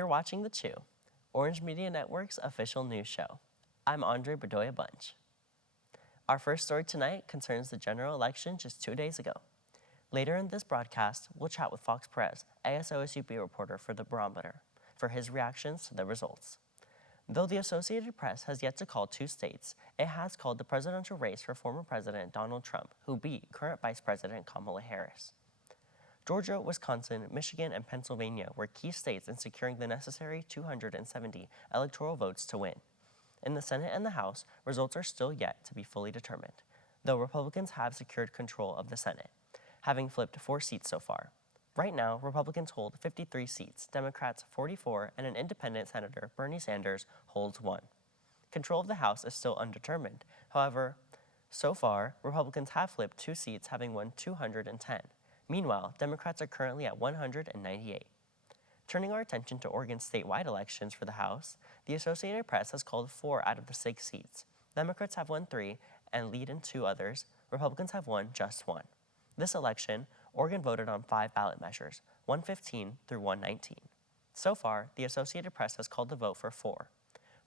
You're watching The Chew, Orange Media Network's official news show. I'm Andre Bedoya Bunch. Our first story tonight concerns the general election just 2 days ago. Later in this broadcast, we'll chat with Fox Perez, OSU beat reporter for The Barometer, for his reactions to the results. Though the Associated Press has yet to call 2 states, it has called the presidential race for former President Donald Trump, who beat current Vice President Kamala Harris. Georgia, Wisconsin, Michigan, and Pennsylvania were key states in securing the necessary 270 electoral votes to win. In the Senate and the House, results are still yet to be fully determined, though Republicans have secured control of the Senate, having flipped 4 seats so far. Right now, Republicans hold 53 seats, Democrats 44, and an independent Senator, Bernie Sanders, holds 1. Control of the House is still undetermined. However, so far, Republicans have flipped 2 seats, having won 210. Meanwhile, Democrats are currently at 198. Turning our attention to Oregon's statewide elections for the House, the Associated Press has called 4 out of the 6 seats. Democrats have won 3 and lead in 2 others. Republicans have won just 1. This election, Oregon voted on 5 ballot measures, 115 through 119. So far, the Associated Press has called the vote for 4.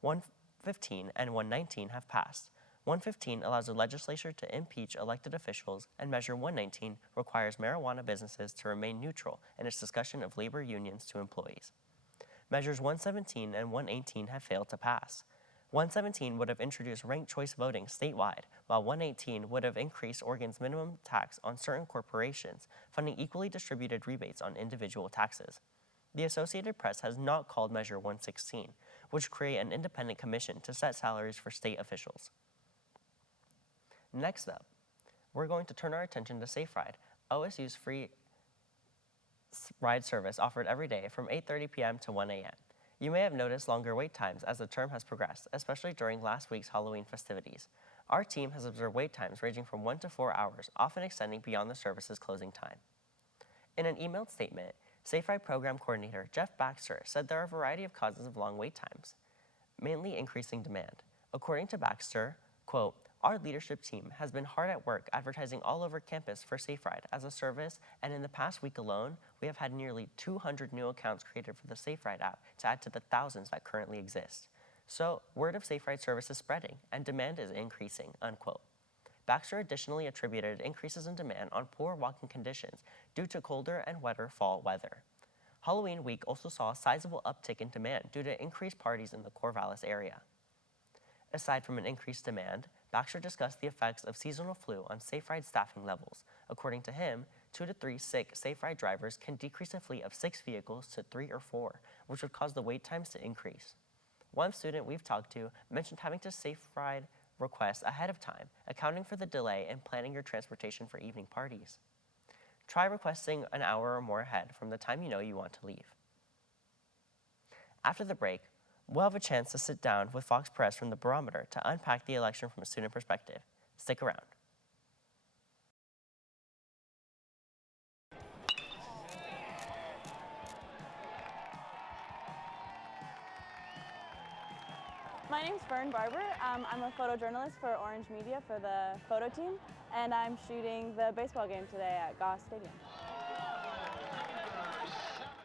115 and 119 have passed. 115 allows the legislature to impeach elected officials, and Measure 119 requires marijuana businesses to remain neutral in its discussion of labor unions to employees. Measures 117 and 118 have failed to pass. 117 would have introduced ranked choice voting statewide, while 118 would have increased Oregon's minimum tax on certain corporations, funding equally distributed rebates on individual taxes. The Associated Press has not called Measure 116, which create an independent commission to set salaries for state officials. Next up, we're going to turn our attention to SafeRide, OSU's free ride service offered every day from 8:30 p.m. to 1 a.m. You may have noticed longer wait times as the term has progressed, especially during last week's Halloween festivities. Our team has observed wait times ranging from 1 to 4 hours, often extending beyond the service's closing time. In an emailed statement, SafeRide Program Coordinator Jeff Baxter said there are a variety of causes of long wait times, mainly increasing demand. According to Baxter, quote, "Our leadership team has been hard at work advertising all over campus for SafeRide as a service, and in the past week alone, we have had nearly 200 new accounts created for the SafeRide app to add to the thousands that currently exist. So, word of SafeRide service is spreading, and demand is increasing," unquote. Baxter additionally attributed increases in demand on poor walking conditions due to colder and wetter fall weather. Halloween week also saw a sizable uptick in demand due to increased parties in the Corvallis area. Aside from an increased demand, Baxter discussed the effects of seasonal flu on SafeRide staffing levels. According to him, 2 to 3 sick SafeRide drivers can decrease a fleet of 6 vehicles to 3 or 4, which would cause the wait times to increase. One student we've talked to mentioned having to SafeRide requests ahead of time, accounting for the delay in planning your transportation for evening parties. Try requesting an hour or more ahead from the time you know you want to leave. After the break, we'll have a chance to sit down with Fox Perez from The Barometer to unpack the election from a student perspective. Stick around. My name's Fern Barber. I'm a photojournalist for Orange Media for the photo team, and I'm shooting the baseball game today at Goss Stadium.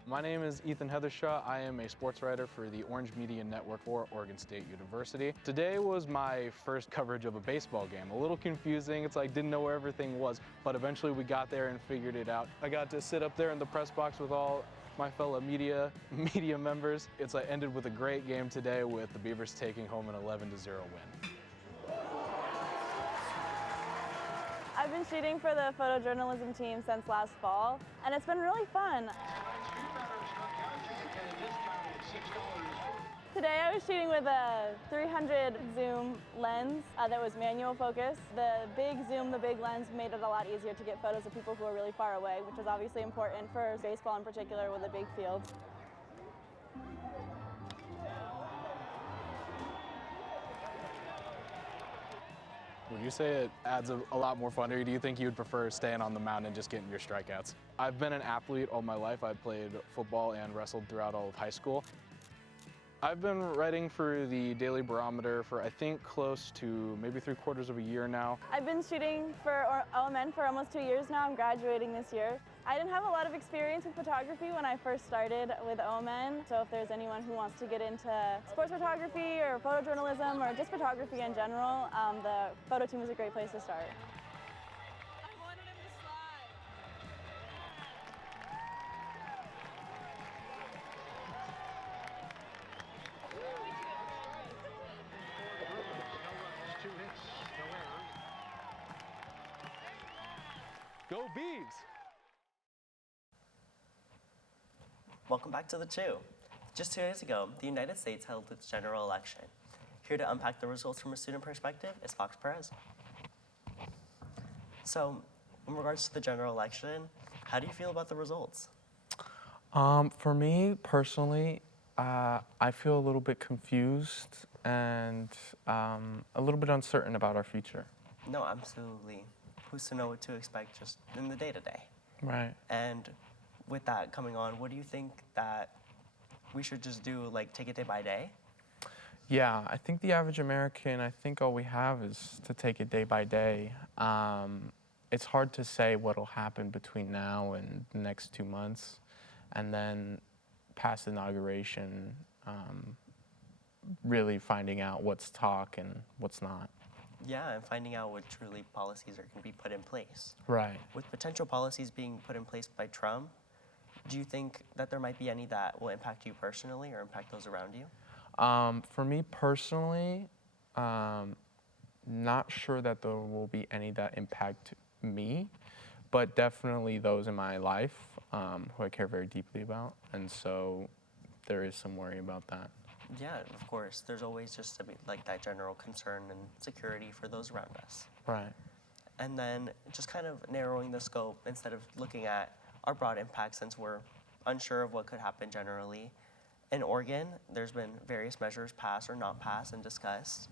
My name is Ethan Heathershaw. I am a sports writer for the Orange Media Network for Oregon State University. Today was my first coverage of a baseball game. A little confusing. It's like didn't know where everything was, but eventually we got there and figured it out. I got to sit up there in the press box with all my fellow media members. It's ended with a great game today with the Beavers taking home an 11-0 win. I've been shooting for the photojournalism team since last fall, and it's been really fun. Today I was shooting with a 300 zoom lens that was manual focus. The big zoom, the big lens made it a lot easier to get photos of people who are really far away, which is obviously important for baseball in particular with a big field. Would you say it adds a lot more fun, or do you think you would prefer staying on the mound and just getting your strikeouts? I've been an athlete all my life. I played football and wrestled throughout all of high school. I've been writing for the Daily Barometer for I think close to maybe 3/4 of a year now. I've been shooting for OMN for almost 2 years now. I'm graduating this year. I didn't have a lot of experience with photography when I first started with OMN, so if there's anyone who wants to get into sports photography or photojournalism or just photography in general, the photo team is a great place to start. Go Beavs! Welcome back to The Chew. Just 2 days ago, the United States held its general election. Here to unpack the results from a student perspective is Fox Perez. So, in regards to the general election, how do you feel about the results? For me personally, I feel a little bit confused and a little bit uncertain about our future. No, absolutely. Who's to know what to expect just in the day-to-day? Right. And with that coming on, what do you think that we should just do, like take it day by day? Yeah, I think the average American, I think all we have is to take it day by day. It's hard to say what'll happen between now and the next 2 months, and then past inauguration, really finding out what's talk and what's not. Yeah, and finding out what truly policies are going to be put in place. Right. With potential policies being put in place by Trump, do you think that there might be any that will impact you personally or impact those around you? For me personally, not sure that there will be any that impact me, but definitely those in my life who I care very deeply about, and so there is some worry about that. Yeah, of course. There's always just to be like that general concern and security for those around us. Right. And then just kind of narrowing the scope instead of looking at our broad impact, since we're unsure of what could happen generally. In Oregon, there's been various measures passed or not passed and discussed.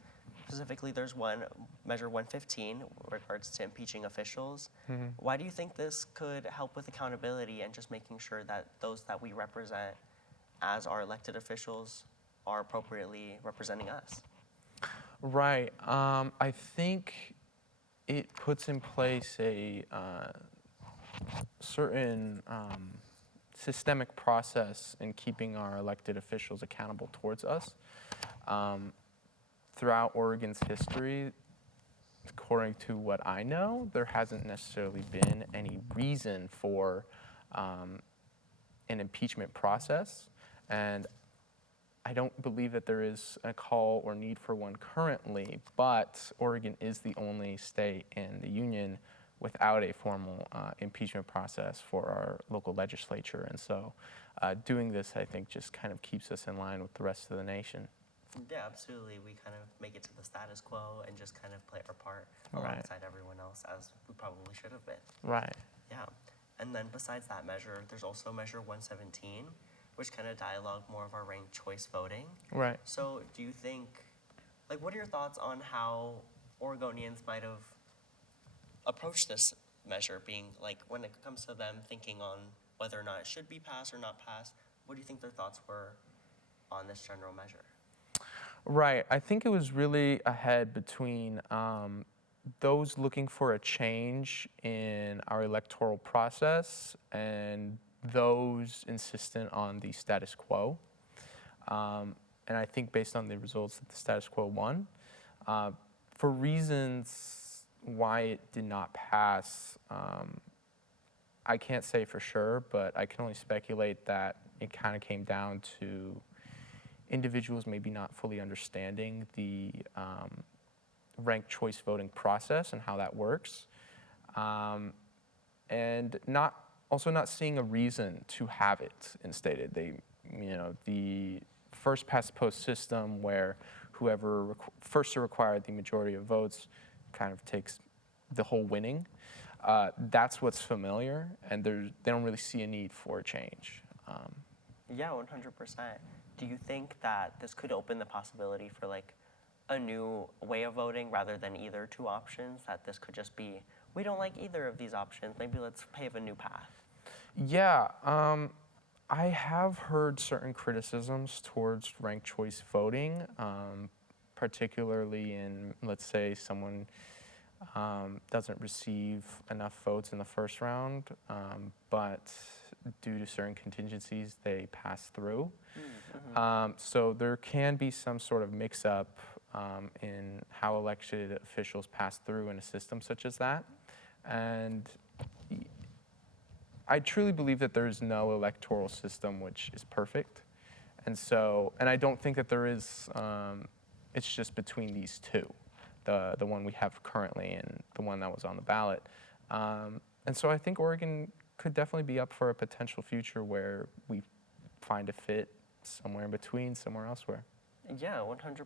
Specifically, there's one, Measure 115, with regards to impeaching officials. Mm-hmm. Why do you think this could help with accountability and just making sure that those that we represent as our elected officials are appropriately representing us? Right. I think it puts in place a certain systemic process in keeping our elected officials accountable towards us. Throughout Oregon's history, according to what I know, there hasn't necessarily been any reason for an impeachment process, and I don't believe that there is a call or need for one currently, but Oregon is the only state in the union without a formal impeachment process for our local legislature. And so doing this, I think, just kind of keeps us in line with the rest of the nation. Yeah, absolutely. We kind of make it to the status quo and just kind of play our part Right. alongside everyone else, as we probably should have been. Right. Yeah. And then besides that measure, there's also Measure 117, which kind of dialogue more of our ranked choice voting. Right. So do you think, like, what are your thoughts on how Oregonians might have approached this measure, being like, when it comes to them thinking on whether or not it should be passed or not passed, what do you think their thoughts were on this general measure? Right. I think it was really ahead between those looking for a change in our electoral process and those insistent on the status quo. And I think based on the results that the status quo won, for reasons why it did not pass, I can't say for sure, but I can only speculate that it kind of came down to individuals maybe not fully understanding the ranked choice voting process and how that works, and also not seeing a reason to have it instated. The first past post system where whoever first to require the majority of votes kind of takes the whole winning. That's what's familiar, and they don't really see a need for a change. Yeah, 100%. Do you think that this could open the possibility for like a new way of voting rather than either two options, that this could just be, we don't like either of these options, maybe let's pave a new path? Yeah, I have heard certain criticisms towards ranked choice voting, particularly in, let's say, someone doesn't receive enough votes in the first round, but due to certain contingencies, they pass through. So there can be some sort of mix-up in how elected officials pass through in a system such as that. And I truly believe that there is no electoral system which is perfect. And I don't think that there is, it's just between these two, the one we have currently and the one that was on the ballot. And so I think Oregon could definitely be up for a potential future where we find a fit somewhere in between, somewhere elsewhere. Yeah, 100%.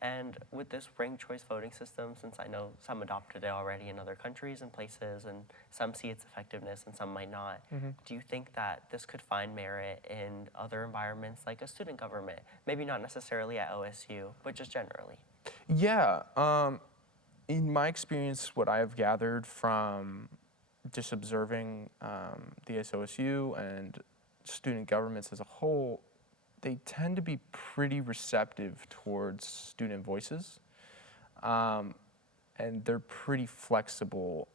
And with this ranked choice voting system, since I know some adopted it already in other countries and places, and some see its effectiveness and some might not, do you think that this could find merit in other environments like a student government? Maybe not necessarily at OSU, but just generally. Yeah, in my experience, what I have gathered from just observing the OSU and student governments as a whole, they tend to be pretty receptive towards student voices, and they're pretty flexible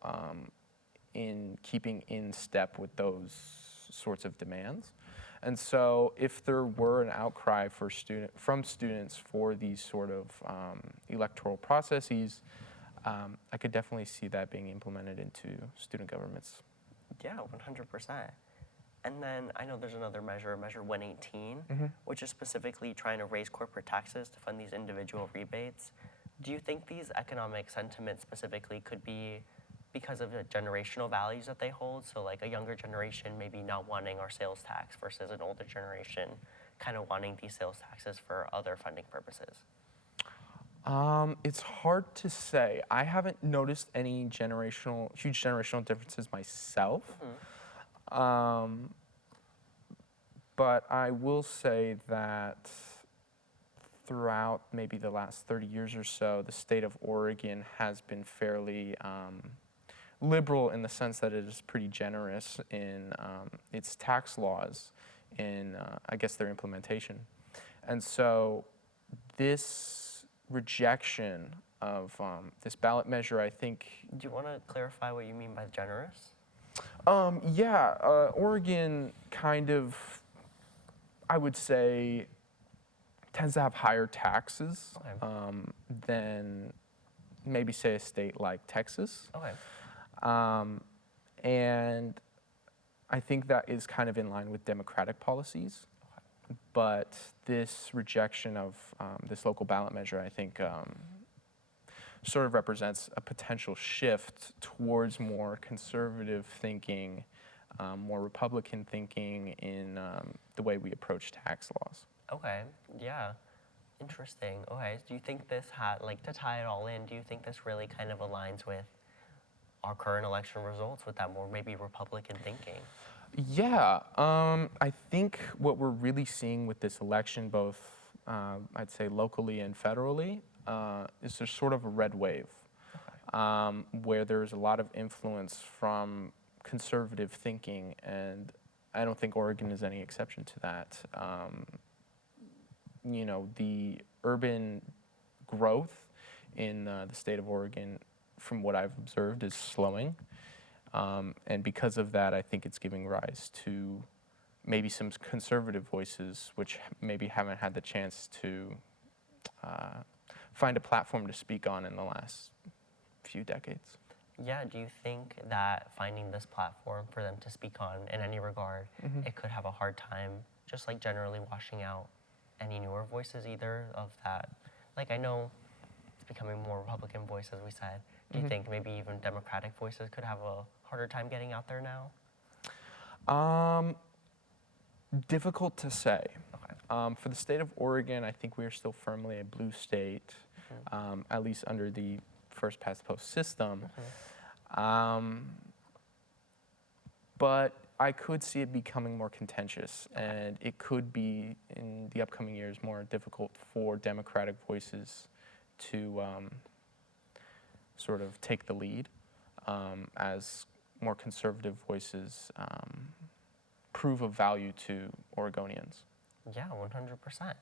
in keeping in step with those sorts of demands. And so if there were an outcry from students for these sort of electoral processes, I could definitely see that being implemented into student governments. Yeah, 100%. And then I know there's another measure, Measure 118, which is specifically trying to raise corporate taxes to fund these individual rebates. Do you think these economic sentiments specifically could be because of the generational values that they hold? So like a younger generation maybe not wanting our sales tax versus an older generation kind of wanting these sales taxes for other funding purposes? It's hard to say. I haven't noticed any huge generational differences myself. But I will say that throughout maybe the last 30 years or so, the state of Oregon has been fairly liberal in the sense that it is pretty generous in its tax laws in, I guess, their implementation. And so this rejection of this ballot measure, I think... Do you want to clarify what you mean by generous? Oregon kind of, I would say, tends to have higher taxes than maybe, say, a state like Texas. Okay. And I think that is kind of in line with democratic policies. But this rejection of this local ballot measure, I think, sort of represents a potential shift towards more conservative thinking, more Republican thinking in the way we approach tax laws. Okay, yeah, interesting. Okay, do you think this like to tie it all in, do you think this really kind of aligns with our current election results with that more maybe Republican thinking? Yeah, I think what we're really seeing with this election, both I'd say locally and federally, is there's sort of a red wave where there's a lot of influence from conservative thinking, and I don't think Oregon is any exception to that. You know, the urban growth in the state of Oregon, from what I've observed, is slowing. And because of that, I think it's giving rise to maybe some conservative voices which maybe haven't had the chance to find a platform to speak on in the last few decades. Yeah, do you think that finding this platform for them to speak on in any regard, it could have a hard time just like generally washing out any newer voices either of that? Like I know it's becoming more Republican voice, as we said. Do you think maybe even Democratic voices could have a harder time getting out there now? Difficult to say. Okay. For the state of Oregon, I think we are still firmly a blue state, at least under the first past post system. But I could see it becoming more contentious, and it could be in the upcoming years more difficult for Democratic voices to sort of take the lead as more conservative voices prove of value to Oregonians. Yeah, 100%.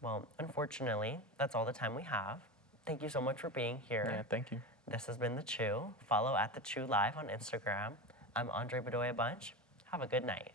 Well, unfortunately, that's all the time we have. Thank you so much for being here. Yeah, thank you. This has been The Chew. Follow at The Chew Live on Instagram. I'm Andre Bedoya Bunch. Have a good night.